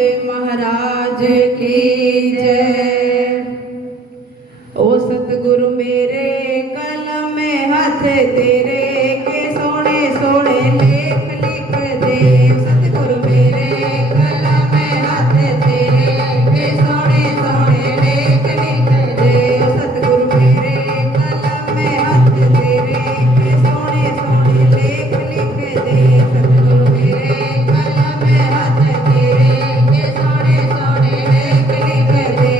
महाराज की जय। ओ सतगुरु मेरे कलम में हाथ तेरे के सोने सोने लेख लिख दे। सतगुरु मेरे कलम में हाथ तेरे के सोने सोने लेख लिख दे। सतगुरु मेरे कलम में हाथ तेरे के सोने सोने लेख लिख दे। सतगुरु मेरे कलम में हाथ तेरे के सोने सोने लेख लिख दे।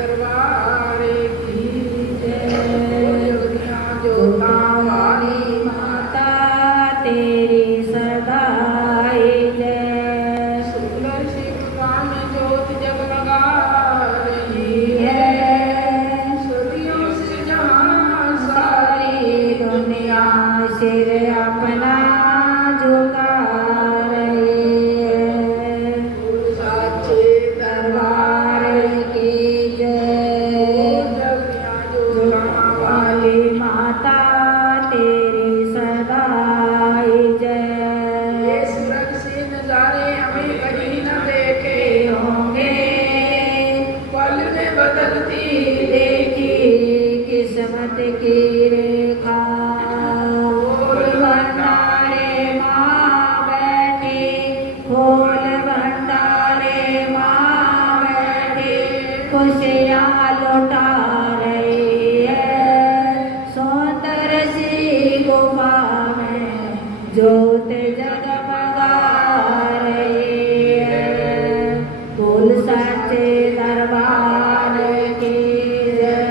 दरबार की जय। जोता वाली माता तेरी सदाई जय। शुक्ल शिवका में ज्योत जग लगा रही है, सूर्यों से जहाँ सारी दुनिया सिर अपना झुका रही है। साचे दरबार की जय। जोता वाली माता तेरी सदाई जय। ये स्वर्ग से नजारे हमें कहीं न देखे होंगे, पल में बदलती देखी किस्मत की रेखा। फूल भंडारे माँ बैठी, फूल भंडारे माँ बैठी, खुशियाँ लुटा रही है। सौंदर्य सी गुफा में ज्योत जगमगा रही है। बोल साचे दरबार की जय।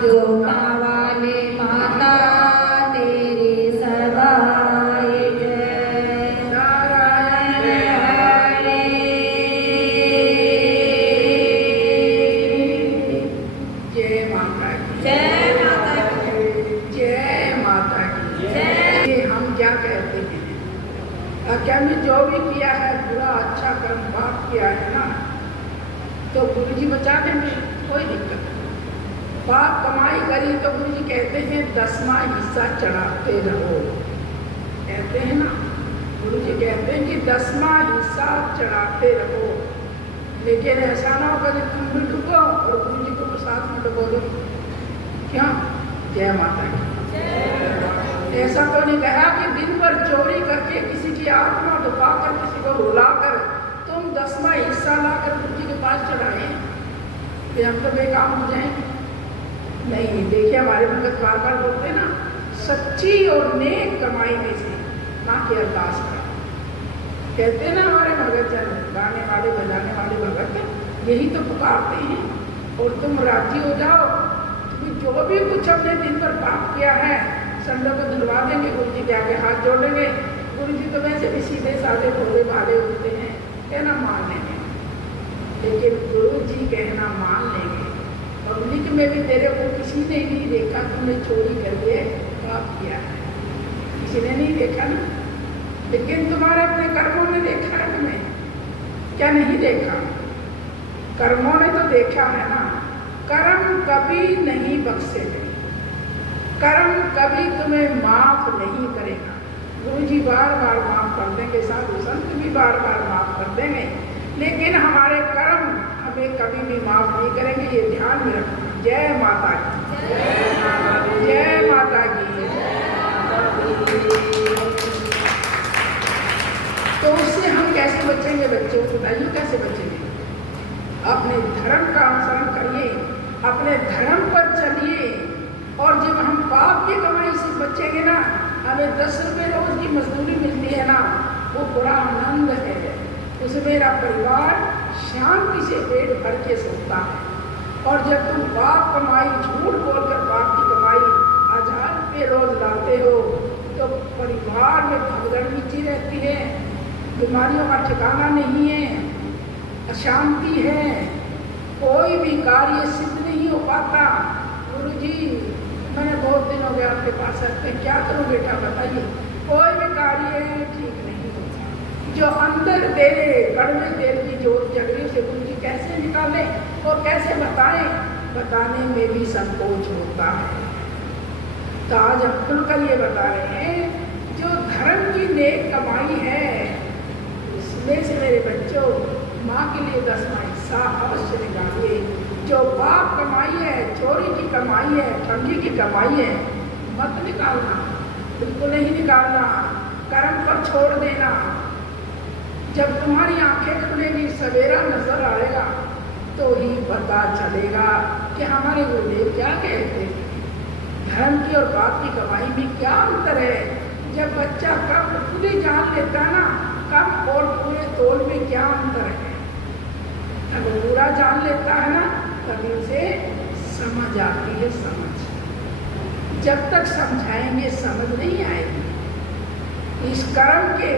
जोता वाली माता तेरी सदाई जय। नारायण हरे। जय माता की जय। माता की जय। माता की जय। ये हम क्या कहते हैं, क्या हमने जो भी किया है बुरा अच्छा कर्म पाप किया है ना, तो गुरु जी बचा देंगे, कोई दिक्कत नहीं। पाप कमाई करी तो गुरु जी कहते हैं 10वां हिस्सा चढ़ाते रहो, कहते हैं ना। गुरु जी कहते हैं कि 10वां हिस्सा चढ़ाते रहो, लेकिन ऐसा ना हो कि तुम भी डूबो और गुरु जी को साथ में डुबो दो। क्या? जय माता की। ऐसा तो नहीं कहा कि दिन भर चोरी करके किसी की आत्मा डुबा कर किसी को रुला कर तुम 10वां हिस्सा लाकर गुरु जी के पास चढ़ाए, फिर हम तो बेकाम हो जाएंगे। नहीं, देखिए हमारे भगत बार बार बोलते ना, सच्ची और नेक कमाई में से माँ की अरदास कर। कहते ना हमारे भगत जन, गाने वाले बजाने वाले भगत यही तो पुकारते हैं, और तुम राजी हो जाओ, तुम्हें जो भी कुछ अपने दिन पर पाप किया है संडों को धुलवा देंगे, गुरु जी के आगे हाथ जोड़ लेंगे। गुरु जी तो वैसे भी सीधे साधे भोले भाले होते हैं, कहना मान लेंगे, लेकिन गुरु जी कहना मान लेंगे। पब्लिक में भी तेरे को किसी ने नहीं देखा तुमने चोरी करके पाप किया है, किसी ने नहीं देखा ना, लेकिन तुम्हारे अपने कर्मों ने देखा है। तुम्हें क्या नहीं देखा? कर्मों ने तो देखा है ना। कर्म कभी नहीं बख्शेंगे, कर्म कभी तुम्हें माफ नहीं करेगा। गुरु जी बार बार माफ कर देंगे, साधु संत भी बार बार माफ कर देंगे, लेकिन हमारे कर्म हमें कभी भी माफ नहीं करेंगे, ये ध्यान में रखना। जय माता की जय। माता की। तो उससे हम कैसे बचेंगे? बच्चों को बताइए कैसे बचेंगे? अपने धर्म का अनुसरण करिए, अपने धर्म पर चलिए, और जब हम पाप की कमाई से बचेंगे ना, हमें 10 रुपये रोज की मजदूरी मिलती है ना, वो बड़ा आनंद है। उसमें मेरा परिवार शांति से पेट भर के सोता है। और जब तुम पाप कमाई, झूठ बोलकर पाप की कमाई 1000 रुपये रोज लाते हो, तो परिवार में भगदड़ मची रहती है, बीमारियों का ठिकाना नहीं है, अशांति है, कोई भी कार्य सिद्ध नहीं हो पाता। गुरु जी मैंने बहुत दिन हो गया आपके पास आते, क्या करूँ बेटा बताइए? कोई भी कार्य ठीक नहीं होता। जो अंदर तेरे कड़वे तेल की जोत जग रही उसे गुरु जी कैसे निकाले और कैसे बताएं? बताने में भी संकोच होता है। तो आज हम खुलकर ये बता रहे हैं, जो धर्म की नेक कमाई है उसमें से मेरे बच्चों माँ के लिए 10वां हिस्सा अवश्य निकालिए। जो पाप कमाई है, चोरी की कमाई है, ठगी की कमाई है, मत निकालना, बिल्कुल नहीं निकालना, कर्म पर छोड़ देना। जब तुम्हारी आंखें खुलेगी, सवेरा नजर आएगा, तो ही पता चलेगा कि हमारे गुरुदेव क्या कहते हैं, धर्म की और पाप की कमाई में क्या अंतर है। जब बच्चा कम खुद ही जान लेता है ना, कम और पूरे तोल में क्या अंतर है। अब बुरा जान लेता है ना, तभी उसे समझ आती है। समझ जब तक समझाएंगे समझ नहीं आएगी। इस कर्म के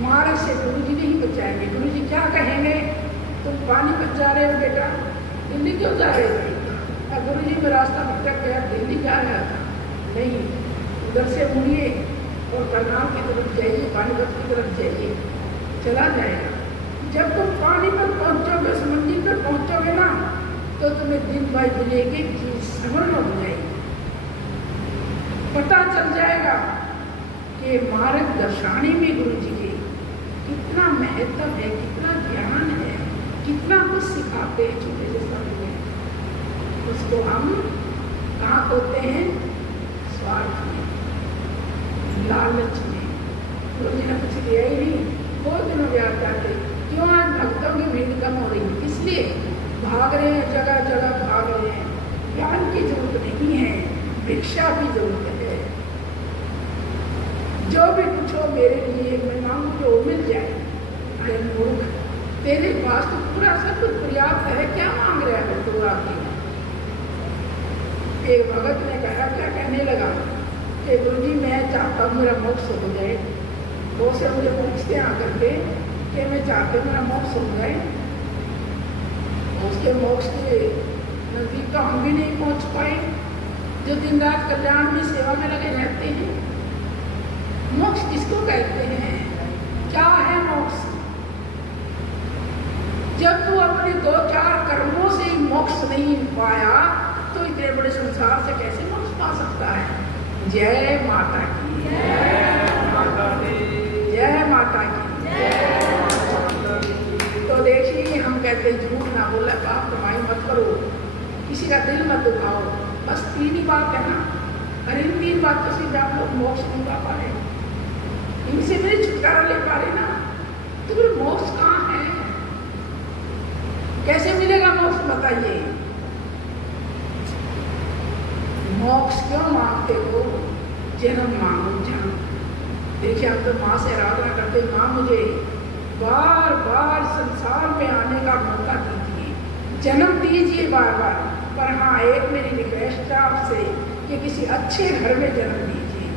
मार्ग से गुरु जी नहीं बचाएंगे। गुरु जी क्या कहेंगे, तुम पानीपत जा रहे हो बेटा, दिल्ली क्यों जा रहे थे? गुरु जी में रास्ता भटक गया, दिल्ली जा रहा था। नहीं, उधर से मुड़िए और करनाल की तरफ जाइए, पानीपत की तरफ जाइए, चला जाएगा। जब तुम पानीपत पहुंचोगे, उस मंदिर पर पहुंचोगे ना, तो तुम्हें दिन बाई दिन एक एक चीज समझ हो जाएगी। पता चल जाएगा कि मार्ग दर्शानी में गुरु जी के कितना महत्व है, कितना ज्ञान है, कितना कुछ सिखाते हैं छोटे से समय में। उसको हम कहाँ होते हैं? स्वार्थ में, लालच में। गुरु जी ने कुछ दिया ही नहीं, बहुत दिनों ब्याह जाते। क्यों? आज भक्तों की भीड़ कम हो रही है, इसलिए भाग रहे हैं, जगह जगह भाग रहे हैं। ज्ञान की जरूरत नहीं है, भिक्षा की जरूरत है। जो भी पूछो मेरे लिए, मैं मांगू जो मिल जाए। अरे मूर्ख, तेरे पास तो पूरा सब कुछ पर्याप्त है, क्या मांग रहा है तू? एक भगत ने कहा, क्या कहने लगा कि गुरु जी मैं चाहता हूँ मेरा मोक्ष हो जाए। वो से मुझे पूछते आकर के कि मैं चाहते मेरा मोक्ष हो जाए। उसके मोक्ष के नजदीक तो हम भी नहीं पहुँच पाए, जो दिन रात कल्याण में सेवा में लगे रहते हैं। मोक्ष किसको कहते हैं? क्या है मोक्ष? जब तू अपने 2-4 कर्मों से ही मोक्ष नहीं पाया, तो इतने बड़े संसार से कैसे मोक्ष पा सकता है? जय माता की, जय माता की, जय माता की। तो देखिए, हम कहते हैं झूठ ना बोला, पाप कमाई मत करो, किसी का दिल मत दुखाओ, बस 3 ही बात है ना। अरे इन 3 बातों से जब लोग मोक्ष नहीं पा पा रहे, इनसे मेरे छुटकारा ले पा रहे ना, तो फिर मोक्ष कहाँ है? कैसे मिलेगा मोक्ष बताइए? मोक्ष क्यों मांगते हो? जन्म मांगो, जन्म। देखिए, हम तो माँ से आराधना करते, माँ मुझे बार बार संसार में आने का मौका दीजिए, जन्म दीजिए बार बार। पर हाँ, एक मेरी रिक्वेस्ट है आपसे कि किसी अच्छे घर में जन्म दीजिए।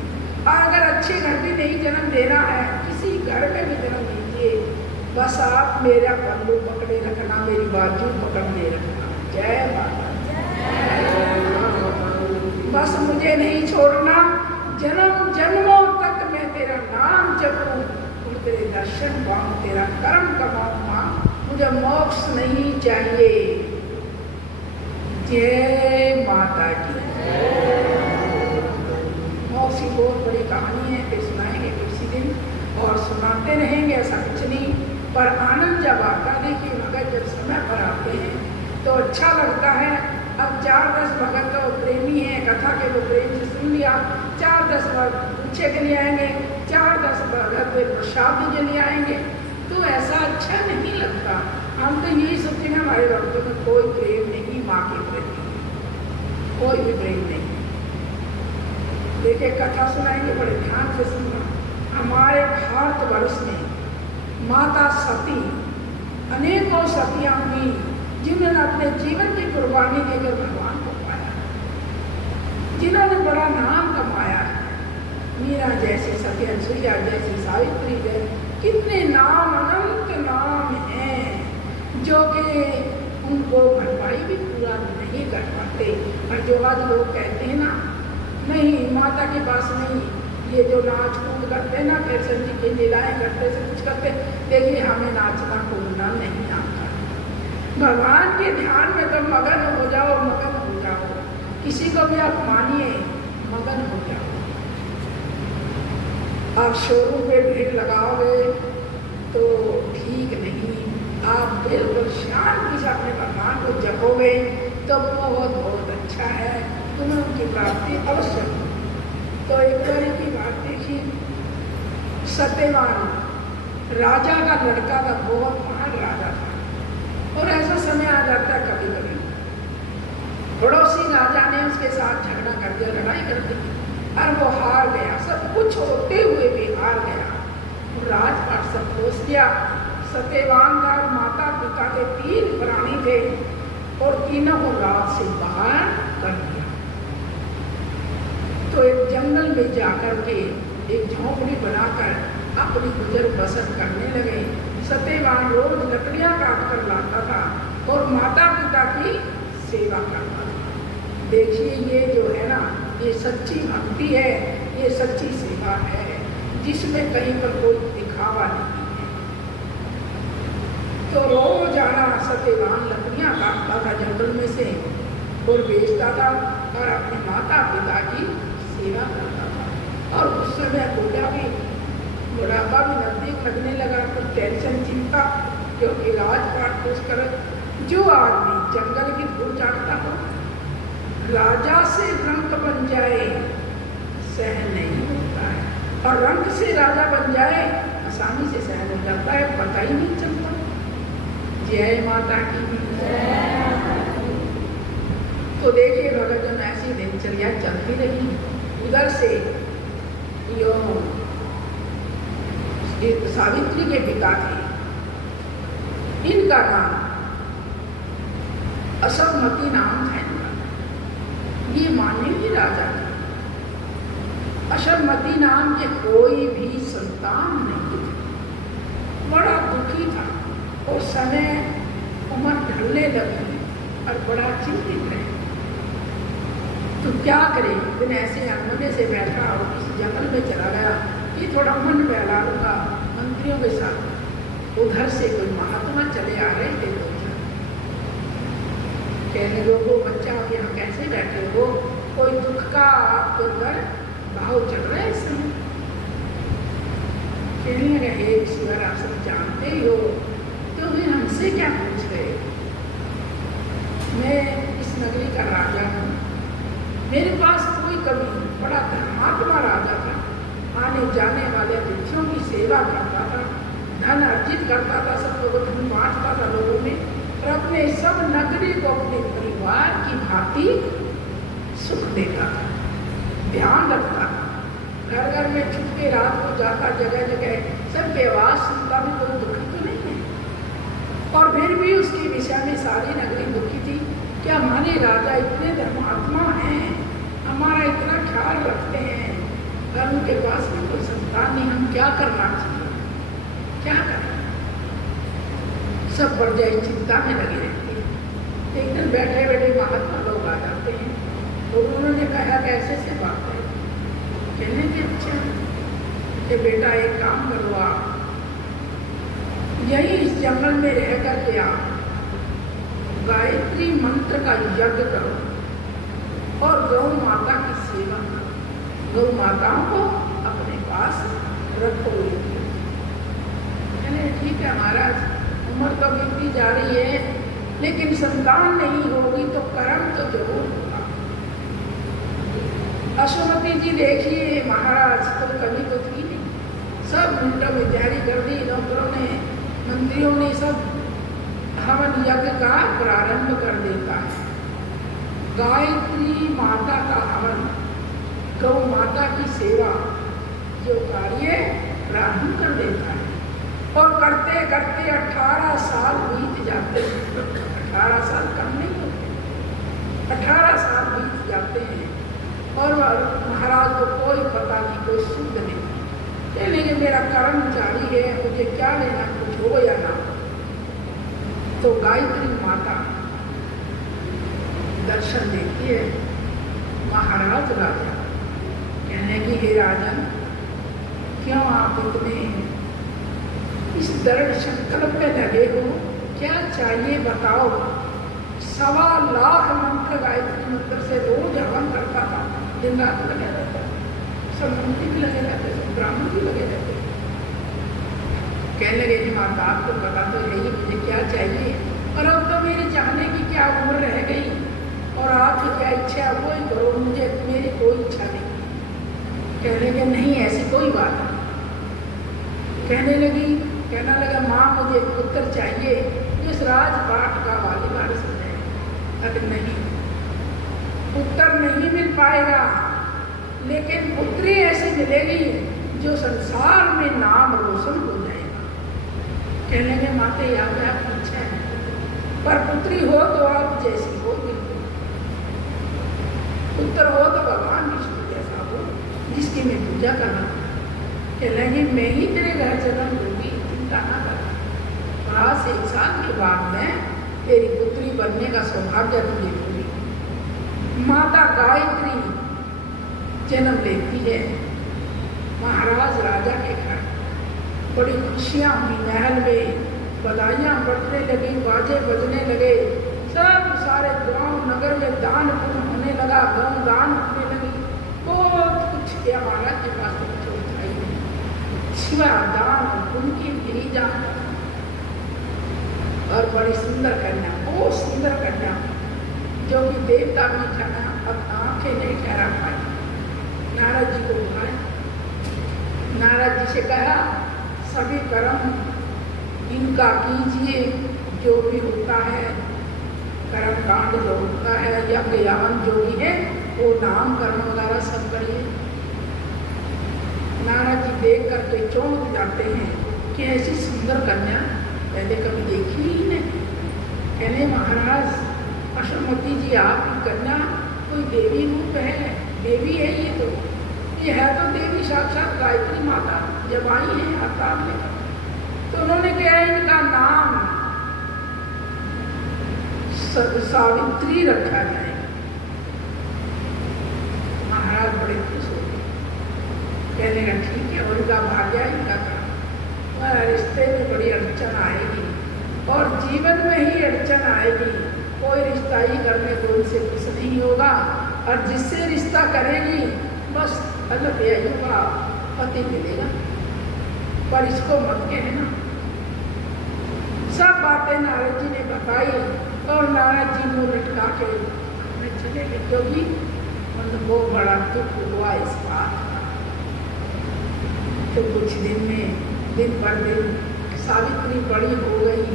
और अगर अच्छे घर में नहीं जन्म देना है, किसी घर में भी जन्म दीजिए, बस आप मेरा पल्लू पकड़े रखना, मेरी बाजू पकड़े रखना। जय माता, बस मुझे नहीं छोड़ना, जन्म जन्मों तक मैं तेरा नाम जपूं, तेरे दर्शन पाऊं, तेरा कर्म कमाऊं। मां, मुझे मोक्ष नहीं चाहिए। जय माता की। मोक्ष की बहुत बड़ी कहानी है, फिर सुनाएंगे किसी दिन और सुनाते रहेंगे, ऐसा कुछ नहीं। पर आनंद जब आता, देखिए भगत जब समय पर आते हैं तो अच्छा लगता है। अब 4-10 भगत तो प्रेमी हैं, कथा के वो प्रेम से सुन लिया, 4-10 बार पूछे के लिए आएंगे, 4-10 भगत वे प्रसाद के लिए आएंगे, तो ऐसा अच्छा नहीं लगता। हम तो यही सोचते हैं हमारे भक्तों में कोई प्रेम नहीं, माँ के प्रति कोई भी प्रेम नहीं। देखिए, कथा सुनाएंगे, बड़े ध्यान से सुनना। हमारे भारतवर्ष में माता सती, अनेकों सतियां हुई जिन्होंने अपने जीवन की कुर्बानी देकर भगवान को पाया, जिन्होंने बड़ा नाम कमाया। मीरा जैसी सती, अनसुईया जैसी, सावित्री जैसी, कितने नाम, अनंत नाम हैं जो कि उनको भरपाई भी पूरा नहीं कर पाते। और जो आज लोग कहते हैं ना, नहीं माता के पास नहीं, ये जो नाच कूद करते हैं ना, कृष्ण जी की लीलाएं करते, सब कुछ करते, देखिए हमें नाचना कूदना नहीं आता। भगवान के ध्यान में तो मगन हो जाओ, मगन हो जाओ। किसी को भी आप मानिए, मगन हो जाओ। आप शोरूम पे भीड़ लगाओगे तो ठीक नहीं। आप बिल्कुल शांति से अपने भगवान को जपोगे तो बहुत बहुत अच्छा है, तुम्हें उनकी प्राप्ति अवश्य हो। तो एक बार की बात देखी, सत्यवान राजा का लड़का था, बहुत महान राजा था। और ऐसा समय आ जाता है कभी कभी, पड़ोसी राजा ने उसके साथ झगड़ा कर दिया, लड़ाई कर दी, और वो हार गया, सब कुछ होते हुए भी हार गया। राजपाट सब दोष दिया, सत्यवान का माता पिता के 3 प्राणी थे और तीनों को रात से बाहर कर दिया। तो एक जंगल में जाकर के एक झोंपड़ी बनाकर अपनी गुजर बसर करने लगे। सत्यवान रोज लकड़ियां काट कर लाता था और माता पिता की सेवा करता था। देखिए ये जो है ना, ये सच्ची भक्ति है, ये सच्ची सेवा है, जिसमें कहीं पर कोई दिखावा नहीं है। तो रोज आना सत्यवान लकड़ियां काटता था जंगल में से और बेचता था और अपने माता पिता की सेवा करता था। और उस समय बुढ़ापा भी नजदीक लगने लगा, कुछ टेंशन चिंता, क्योंकि राजपाट पुष्कर जो आदमी जंगल की धूल चाटता हो, राजा से रंक बन जाए सहन नहीं होता है, और रंक से राजा बन जाए आसानी से सहन हो जाता है, पता ही नहीं चलता। जय माता की। तो देखिए भगत जन ऐसी दिनचर्या चलती रही। उधर से यो सावित्री के पिता थे, इनका नाम अशोकमती नाम था इनका। ये माननीय राजा थे। अशोकमती नाम के कोई भी संतान नहीं थे, बड़ा दुखी था और समय उम्र ढलने लगी और बड़ा चिंतित है। तो क्या करे, दिन ऐसे अनमने से बैठा और किसी जंगल में चला गया कि थोड़ा मन बहला लूंगा मंत्रियों के साथ। उधर से कोई महात्मा चले आ रहे थे, तो कहने लोगों बच्चा आप यहाँ कैसे बैठे हो, कोई दुख का आपको अंदर भाव चल रहा है इस समय। कहने लगे हे ईश्वर, आप सब जानते ही हो, तो फिर हमसे क्या पूछ रहे। मैं इस नगरी का राजा हूँ, मेरे पास कोई कभी नहीं, बड़ा धर्मात्मा राजा था, आने जाने वाले अतिथियों की सेवा करता था, धन अर्जित करता था, सब लोगों धन बांटता था लोगों में, और अपने सब नगरी को अपने परिवार की भांति सुख देता था, ध्यान रखता था। घर घर में छुप के रात को जाता, जगह जगह सबकी आवाज सुनता भी, कोई दुखी तो नहीं है। और फिर भी उसकी विषय में सारी नगरी दुखी थी कि हमारे राजा इतने धर्मात्मा हैं, हमारा इतना ख्याल रखते हैं, और उनके पास में कोई संतान नहीं, हम क्या करना चाहिए, क्या करना। सब बढ़ जाए चिंता में लगी रहती है। एक दिन बैठे बैठे महात्मा लोग आ जाते हैं, तो उन्होंने कहा कैसे से बात है। कहने के अच्छा कि बेटा एक काम करो, आप यही इस जंगल में रह कर के आप गायत्री मंत्र का यज्ञ करो और गौ माता की सेवा करो, गौ माताओं को अपने पास रखो। ठीक है महाराज, उम्र तो बीतती जा रही है, लेकिन संतान नहीं होगी तो कर्म तो जरूर होगा। अशोकमती जी देखिए महाराज तो कभी तो थी नहीं, सब मिनटों में तैयारी कर दी, नौकरों ने मंत्रियों ने सब हवन यज्ञ का प्रारंभ कर देता है। गायत्री माता का हवन, गौ माता की सेवा जो कार्य प्रारंभ कर देता है। और करते करते 18 साल बीत जाते हैं। 18 साल कम नहीं होते, 18 साल बीत जाते हैं और महाराज को कोई पता नहीं, कोई शुद्ध नहीं। लेकिन मेरा कर्म जारी है, मुझे क्या लेना, कुछ हो या ना। तो गायत्री माता दर्शन देती है महाराज राजा, कहने की हे राजन, क्यों आप इतने इस दृढ़ संकल्प में लगे हो, क्या चाहिए बताओ। 1.25 लाख मंत्र गायत्री मंत्र से रोज हवन करता था, दिन रात लगे रहता, सब मंत्री भी लगे रहते, सब ब्राह्मण भी लगे रहते। कहने लगे माता आपको पता तो है ही मुझे क्या चाहिए, और अब तो मेरे चाहने की क्या उम्र रह गई, और आपकी क्या इच्छा है वो ही करो, मुझे मेरी कोई इच्छा नहीं। कहने लगे नहीं ऐसी कोई बात नहीं। कहने लगा माँ मुझे पुत्र चाहिए जिस राजपाट का वाली वारिस हो जाए। अगर नहीं, पुत्र नहीं मिल पाएगा, लेकिन पुत्री ऐसी मिलेगी जो संसार में नाम रोशन हो जाएगा। कहने लगे माते याद है आपकी इच्छा है, पर पुत्री हो तो आप जैसी हो बिल्कुल, पुत्र हो तो भगवान विष्णु जैसा हो जिसकी मैं पूजा करना। कह लगी मैं ही तेरे घर जन्म दूंगी, चिंता ना कर। आज 1 साल के बाद में तेरी पुत्री बनने का सौभाग्य तुझे दूंगी। माता गायत्री जन्म लेती है महाराज राजा के घर। बड़ी खुशियां हुई, महल में बधाइयां बटने लगी, बाजे बजने लगे, सब सारे गांव नगर में दान पुण्य होने लगा, गौ दान होने लगी, बहुत कुछ किया महाराज के पास कुछ होता ही नहीं, शिवा दान और पुण्य की यही जान। और बड़ी सुंदर कन्या, बहुत सुंदर कन्या, जो कि देवता भी खाना अब आंखें नहीं ठहरा पाई। नारद जी को बुलाया, नारद जी से कहा सभी कर्म इनका कीजिए, जो भी होता है कर्म कांड जो होता है यज्ञ यावन जो भी है वो नाम कर्म वगैरह सब करिए। नारद जी देख करके चौंक जाते हैं कि ऐसी सुंदर कन्या पहले कभी देखी ही नहीं। कहने महाराज अश्वमती जी आपकी कन्या कोई देवी रूप है, देवी है ये है तो देवी साक्षात गायत्री माता जब आई है अवतार में। तो उन्होंने कहा इनका नाम सावित्री रखा जाए। महाराज बड़े खुश हो गए, कहने का ठीक है, उनका भाग्य इनका काम। रिश्ते में बड़ी अड़चन आएगी और जीवन में ही अड़चन आएगी, कोई रिश्ता ही करने को उनसे कुछ नहीं होगा। और जिससे रिश्ता करेगी बस अलग का पति मिलेगा, पर इसको मत कहे ना। सब बातें नारद जी ने बताई और नारद जी मुँह लटका के चले गए, क्योंकि उनको बड़ा दुख हुआ इस बात का। तो कुछ दिन में दिन पर दिन सावित्री बड़ी हो गई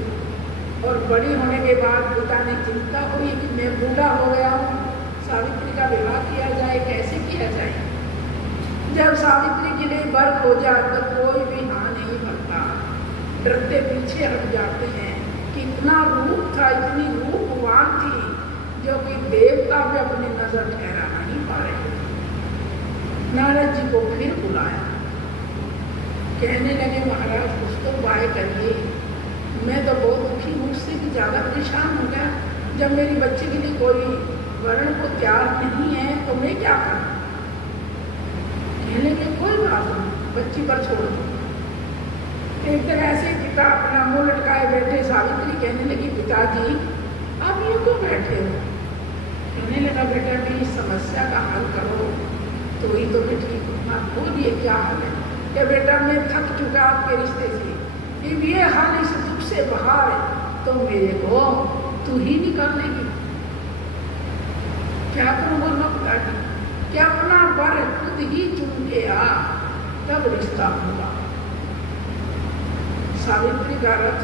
और बड़ी होने के बाद पिता ने चिंता हुई कि मैं बूढ़ा हो गया हूँ, सावित्री का विवाह किया जाए, कैसे किया जाए। जब सावित्री के लिए वर खोजा तो कोई भी हाँ नहीं भरता, डरते पीछे हट जाते हैं। कितना रूप था, इतनी रूपवान थी जो कि देवता भी अपनी नजर ठहरा नहीं पा रहे। नारद जी को फिर बुलाया, कहने लगे महाराज कुछ तो उपाय करिए, मैं तो बहुत दुखी हूँ, उससे भी ज़्यादा परेशान हो गया। जब मेरी बच्ची के लिए कोई वर्ण को तैयार नहीं है तो मैं क्या करूँ। कहने लगे कोई बात नहीं, बच्ची पर छोड़ दो। एक दिन ऐसे पिता अपना मुंह लटकाए बैठे, सावित्री कहने लगी पिताजी आप यूँ क्यों बैठे हो। कहने लगा बेटा मेरी समस्या का हल करो तो ही तो मैं ठीक हूँ। आप बोलिए क्या हाल है। क्या बेटा मैं थक चुका आपके रिश्ते से, अब ये हाल इस दुख से बाहर है तो मेरे को तू ही निकाल लेगी। क्या करूँ बोलो पिताजी, क्या अपना वर खुद ही चुन के आ तब रिश्ता होगा। सावित्री का रथ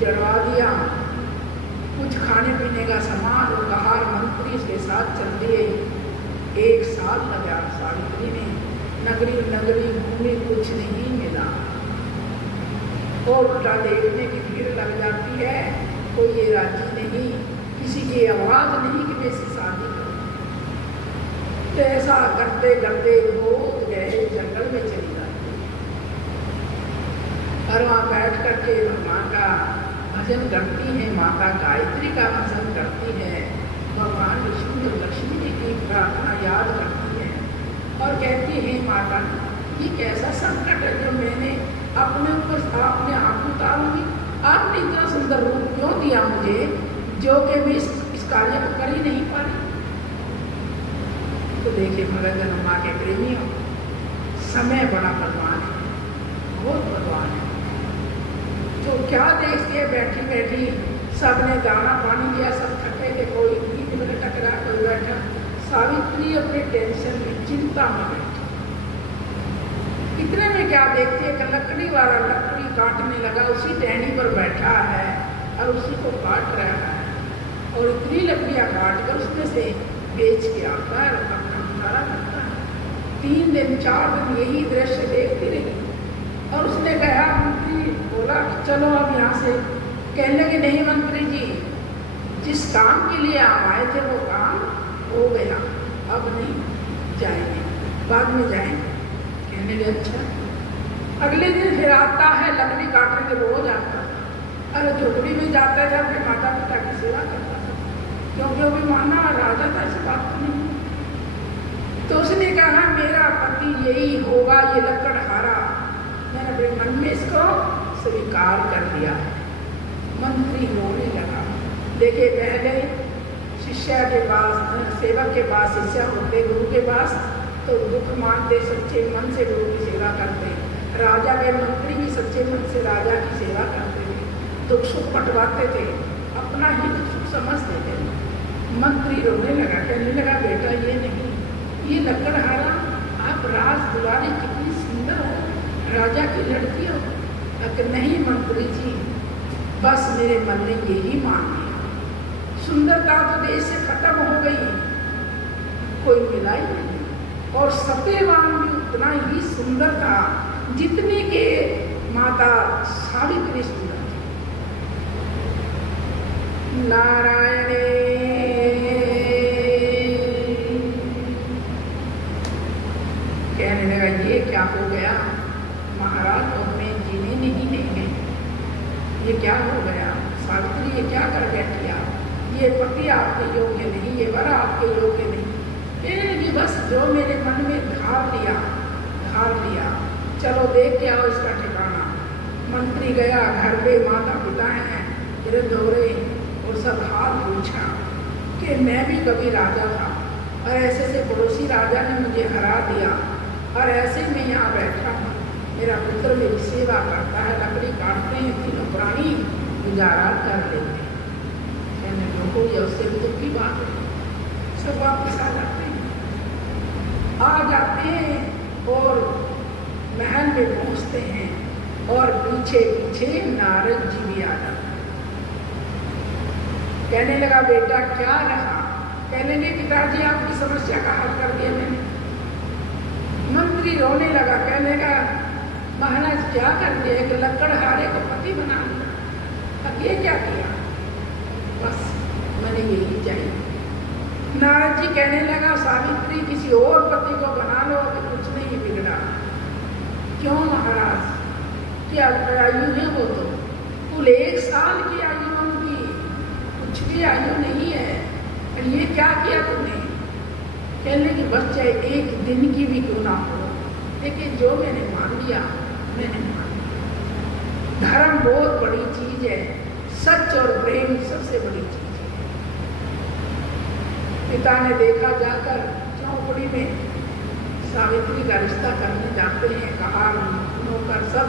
जड़वा दिया, कुछ खाने पीने का सामान उपहार मंत्री के साथ चल दिए। 1 साल लगा सावित्री ने, नगरी नगरी घूमे, कुछ नहीं मिला। और उल्टा देखने की भीड़ लग जाती है, कोई ये राजी नहीं, किसी की आवाज नहीं कि मैं इससे शादी करूं। तो ऐसा करते करते बहुत गहरे जंगल में चली जाती और वहाँ बैठ करके भगवान का भजन करती है, माता गायत्री का भजन करती है, भगवान विष्णु और लक्ष्मी जी की प्रार्थना याद करती है और कहती है माता ये कैसा संकट है जो मैंने अपने ऊपर आपने आप उतारूंगी। आपने इतना सुंदर रूप क्यों दिया मुझे जो कि मैं इस कार्य को कर ही नहीं पा रही। तो देखिए भगत जन्मा के प्रेमियों, समय बड़ा बलवान है, बहुत बलवान है। तो क्या देखते हैं बैठी बैठी सबने दाना पानी लिया, सब थके थे, कोई नींद में टकरा, कोई बैठा। सावित्री अपने टेंशन में चिंता में बैठी। इतने में क्या देखते हैं कि लकड़ी वाला लकड़ी काटने लगा, उसी टहनी पर बैठा है और उसी को काट रहा है और इतनी लकड़ियाँ काट कर उसमें से बेच के आकर अपना गुजारा करता है। 3 दिन 4 दिन यही दृश्य देखती रही और उसने कहा मंत्री बोला चलो अब यहाँ से। कहने लगे नहीं मंत्री जी जिस काम के लिए आप आए थे वो काम हो गया, अब नहीं जाएंगे, बाद में जाएंगे। कहने लगे अच्छा। अगले दिन फिर आता है, लकड़ी काटने के रोज आता था। अरे झोपड़ी में जाता था, अपने माता पिता की सेवा करता था, क्योंकि वो भी माना राजा था, ऐसी बात तो नहीं। तो उसने कहा मेरा पति यही होगा, ये लकड़हारा। मैंने अपने मन में इसको स्वीकार कर लिया। मंत्री रोने लगा। देखिए पहले शिष्य के पास, सेवक के पास शिष्य होते, गुरु के पास तो दुख मानते, सच्चे मन से गुरु की सेवा करते। राजा के मंत्री भी सच्चे मन से राजा की सेवा करते थे, दुख सुख पटवाते थे, अपना ही दुख सुख समझते थे। मंत्री रोने लगा, कहने लगा बेटा ये नहीं, ये लकड़हारा, आप राज दुलारी कितनी सुंदर हो, राजा की लड़की हो। नहीं मंत्री जी, बस मेरे मन ने यही मान लिया। सुंदरता तो देश से खत्म हो गई, कोई मिला ही नहीं। और सत्यवान भी उतना ही सुंदर था जितने के माता सावित्री सुंदर थी। नारायणे कहने लगा ये क्या हो गया महाराज, तो हमें जीने नहीं देंगे, ये क्या हो गया सावित्री, ये क्या कर बैठी आप, ये पति आपके योग्य नहीं, ये वर आपके योग्य नहीं। ये बस जो मेरे मन में धार लिया, चलो देख के आओ इसका ठिकाना। मंत्री गया, घर पे माता पिता हैं, वृद्ध हो रहे, और सब हाल पूछा कि मैं भी कभी राजा था और ऐसे से पड़ोसी राजा ने मुझे हरा दिया, और ऐसे में यहाँ बैठा हूँ, मेरा पुत्र मेरी सेवा करता है, लकड़ी काटते हैं, तीनों प्राणी गुजारा कर लेते हैं। कहने लोगों ये उससे भी दुख की बात है। सब वापस आ जाते हैं और महल में पहुँचते हैं, और पीछे पीछे नारद जी भी आ जाते हैं। कहने लगा बेटा क्या रहा? कहने लगे पिताजी आपकी समस्या का हल कर दिया मैंने। मंत्री रोने लगा, कहने लगा महाराज क्या कर दिया, एक लकड़हारे को पति बना दिया, अब ये क्या किया? बस मैंने यही चाहिए। नारद जी कहने लगा सावित्री किसी और पति को बना लो तो कुछ नहीं बिगड़ा। क्यों महाराज, क्या आयु है वो तो कुल 1 साल की आयु उनकी, कुछ भी आयु नहीं है। ये क्या किया तुमने? कहने की बस चाहे 1 दिन की भी क्यों ना हो, लेकिन जो मैंने मान लिया मैंने मान लिया। धर्म बहुत बड़ी चीज है, सच और प्रेम सबसे बड़ी चीज है। पिता ने देखा जाकर चौपड़ी में सावित्री का रिश्ता करने जाते हैं, कहा नौकर सब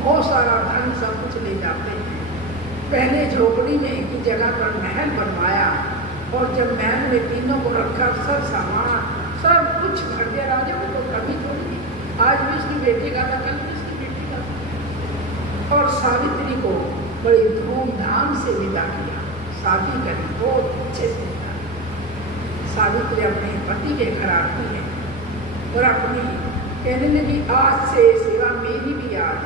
बहुत सारा धन सब कुछ ले जाते हैं। पहले झोपड़ी में की जगह पर महल बनवाया, और जब महल में तीनों को रखा, सब सामान सब कुछ भर दिया। राजा को तो कभी थोड़ी, आज भी उसकी बेटी का था, कल भी उसकी बेटी का था। और सावित्री को बड़ी धूमधाम से विदा किया, शादी करी, बहुत अच्छे से विदा। सावित्री अपने पति के घर आती है और अपनी कहने लगी आज से सेवा मेरी भी आज।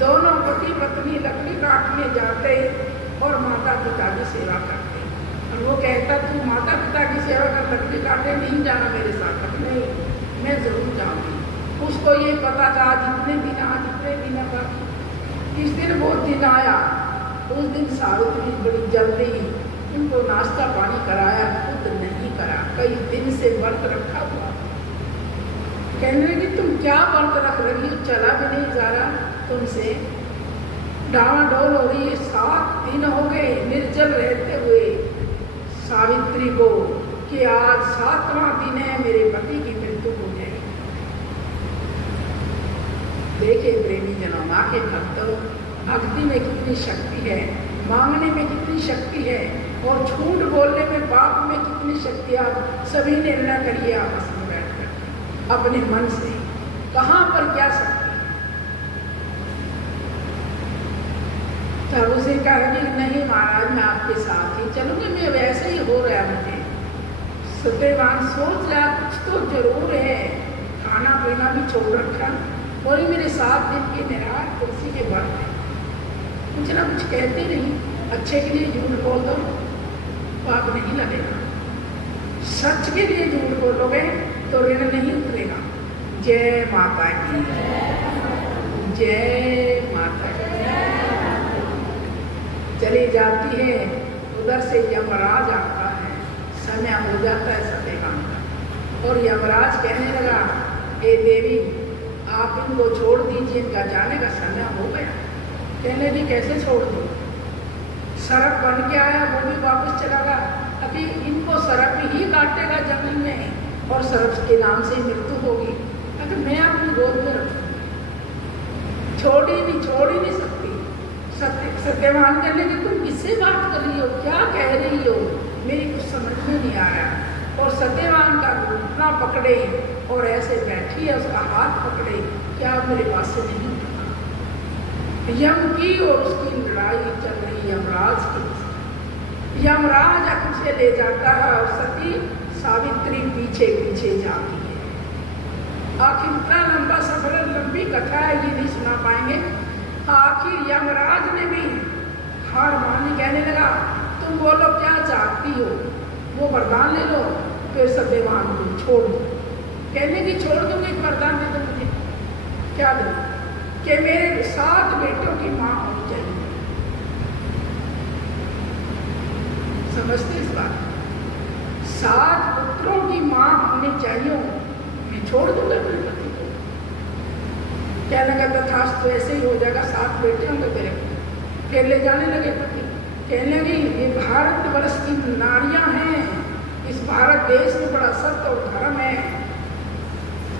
दोनों पति पत्नी लकड़ी काटने जाते और माता पिता की सेवा करते। और वो कहता तू माता पिता की सेवा कर, लकड़ी काटे नहीं जाना मेरे साथ। नहीं, मैं जरूर जाऊंगी। उसको ये पता था जितने दिन बाकी, इस दिन वो दिन आया। उस दिन सावित्री बड़ी जल्दी उनको नाश्ता पानी कराया, खुद नहीं करा, कई दिन से व्रत रखा हुआ। कहने लगी तुम क्या व्रत रख रही हो, चला भी नहीं जा रहा तुमसे, डावाडोल हो रही है। 7 दिन हो गए निर्जल रहते हुए सावित्री को कि आज 7वां दिन है, मेरे पति की मृत्यु हो जाएगी। देखे प्रेमी जनों, माँ के भक्तों, भक्ति में कितनी शक्ति है, मांगने में कितनी शक्ति है, और झूठ बोलने में पाप में कितनी शक्ति। आप सभी निर्णय करिए आपस में बैठकर अपने मन से, कहाँ पर क्या शक्ति। तब उसे कहा कि नहीं महाराज मैं आपके साथ ही चलूंगी, मैं वैसे ही हो रहा मुझे। सत्यवान सोच रहा कुछ तो जरूर है, खाना पीना भी छोड़ रखा, और मेरे 7 दिन की निराश तुलसी के व्रत है, कुछ ना कुछ कहते नहीं, अच्छे के लिए झूठ बोल दो। पाप नहीं लगेगा। सच के लिए झूठ बोलोगे तो ऋण नहीं उतरेगा। जय माता की, जय माता की। चली जाती है, उधर से यमराज आता है, समय हो जाता है सत्यवान का। और यमराज कहने लगा, हे देवी आप इनको छोड़ दीजिए, इनका जाने का समय हो गया। कहने की कैसे छोड़ दो, सरप बन के आया वो भी वापस चला गया, अभी इनको सरप ही काटेगा जंगल में और सरप के नाम से मृत्यु होगी। अगर मैं अपनी गोद में रखूं, छोड़ ही नहीं सकती। सत्यवान कहने की तुम किससे बात कर रही हो, क्या कह रही हो, मेरी कुछ समझ में नहीं आ रहा। और सत्यवान का घुटना पकड़े और ऐसे बैठी है, उसका हाथ पकड़े, क्या मेरे पास से नहीं उठा। यम की और उसकी लड़ाई चल रही यमराज की। यमराज उसे ले जाता है और सती सावित्री पीछे पीछे जाती है। आखिर इतना लंबा सफर, लंबी कथा है, ये नहीं सुना पाएंगे। आखिर यमराज ने भी हार मानी, कहने लगा तुम बोलो क्या चाहती हो, वो वरदान ले लो, फिर सत्यवान को छोड़ दो। कहने की छोड़ दूंगी, वरदान दे दो मुझे। क्या दो? कि मेरे 7 बेटों की माँ होनी चाहिए। समझते इस बात? 7 पुत्रों की माँ होनी चाहिए, मैं छोड़ दूंगा अपने पति को। क्या लगा तथास्तु, तो ऐसे ही हो जाएगा, 7 बेटे होंगे तेरे। फिर ले जाने लगे पति। कहने लगी ये भारत वर्ष की नारियां हैं, इस भारत देश में बड़ा सत्य और धर्म है,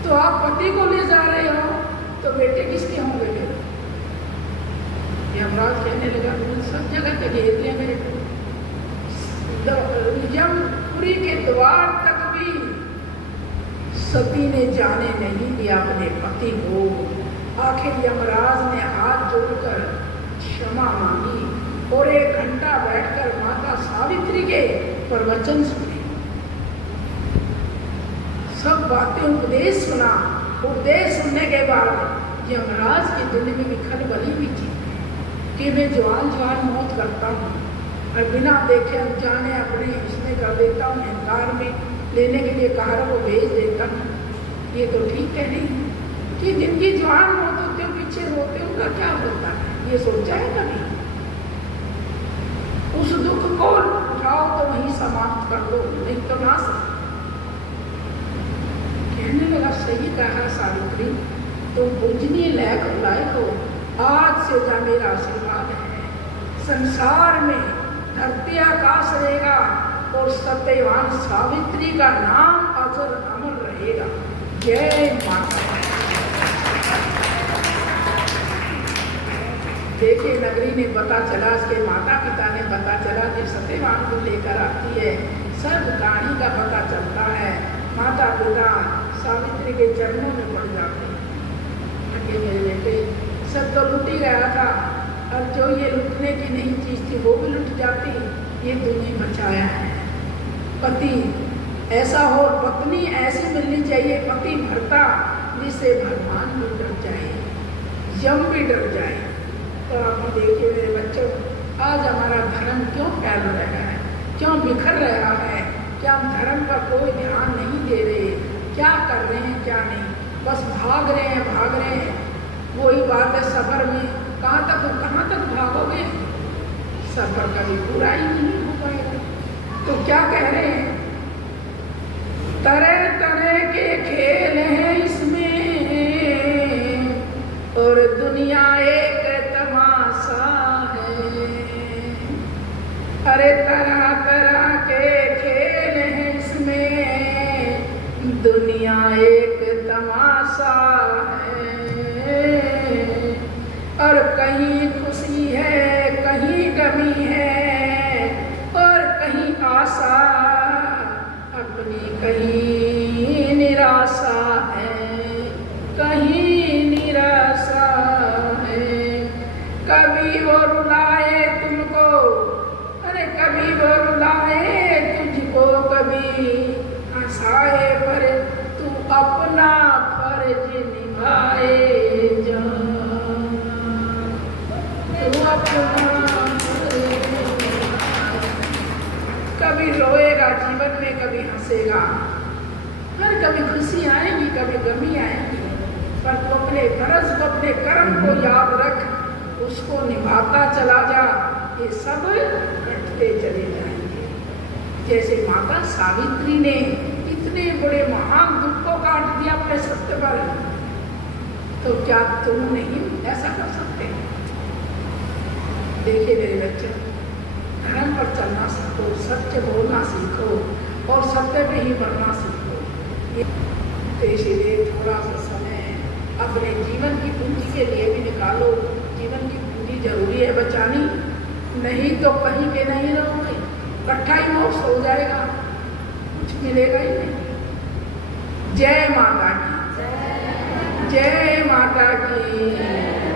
तो आप पति को ले जा रहे हो तो बेटे किसके होंगे फिर? यमराज कहने लगा सब जगह पे घेर दिया मेरे को, यमपुरी के द्वार तक भी सती ने जाने नहीं दिया अपने पति को। आखिर यमराज ने हाथ जोड़कर क्षमा मांगी और 1 घंटा बैठकर माता सावित्री के प्रवचन सुने, सब बातें उपदेश सुना। उपदेश सुनने के बाद यमराज के दिल में भी खलबली भी थी कि मैं जवान मौत करता हूँ और बिना देखे अनजाने अपने इसमें कर देता हूँ, इंकार में लेने के लिए कहा को भेज देता हूँ। ये तो ठीक है नहीं कि जिनकी जवान मौत होते हो पीछे रोते हो, उनका क्या होता है, ये सोचा है कभी? उस दुख को उठाओ तो वहीं समाप्त कर दो, नहीं तो ना सकते। कहने लगा सही कहा सावित्री, तुम पूजनीय लायक हो, आज से जा मेरा आशीर्वाद है, संसार में धरती आकाश रहेगा और सत्यवान सावित्री का नाम अजर अमर रहेगा। जय माता। देखिए नगरी ने पता चला, इसके माता पिता ने पता चला कि सत्यवान को लेकर आती है, सब कहानी का पता चलता है। माता पिता सावित्री के चरणों में पड़ जाते हैं कि मेरे बेटे सब तो लुट ही गया था, अब जो ये लुटने की नहीं चीज थी वो भी लुट जाती, ये तुमने बचाया है। पति ऐसा हो, पत्नी ऐसी मिलनी चाहिए, पति भरता जिससे भगवान भी डर जाए, यम भी डर जाए। तो आप देखिए मेरे बच्चों, आज हमारा धर्म क्यों फैल रहा है, क्यों बिखर रहा है, क्या हम धर्म का कोई ध्यान नहीं दे रहे, क्या कर रहे हैं क्या नहीं, बस भाग रहे हैं। वही बात है सफर में, कहाँ तक भागोगे, सफर कभी पूरा ही नहीं हो पाएगा। तो क्या कह रहे हैं, तरह तरह के खेल हैं इसमें और दुनिया एक तमाशा है। अरे तरह तरह के खेल हैं इसमें, दुनिया एक तमाशा है। और कहीं खुशी है, कहीं गमी है और कहीं आशा, अपनी कहीं निराशा है, कहीं निराशा है। कभी वो रुलाए तुमको, अरे कभी वो रुलाए तुझको, कभी हंसाए, पर तू अपना फर्ज निभाए जा, तू अपना फर्ज। कभी रोएगा जीवन में, कभी हंसेगा, हर कभी खुशी आएगी, कभी गमी आएगी, पर तू अपने फर्ज को, अपने कर्म को याद रख, उसको निभाता चला जा, ये सब कटते चले जाएंगे। जैसे माता सावित्री ने इतने बड़े महान दुख को काट दिया अपने सत्य पर, तो क्या तुम नहीं ऐसा कर सकते? देखिए मेरे बच्चे, धर्म पर चलना सीखो, सत्य बोलना सीखो और सत्य पे ही मरना सीखो। तो इसीलिए थोड़ा सा समय अपने जीवन की पूंजी के लिए भी निकालो। जीवन की पूंजी जरूरी है बचानी, नहीं तो कहीं के नहीं रहोगे, इकट्ठा ही मौत हो जाएगा, कुछ मिलेगा ही नहीं। जय माता की, जय माता की।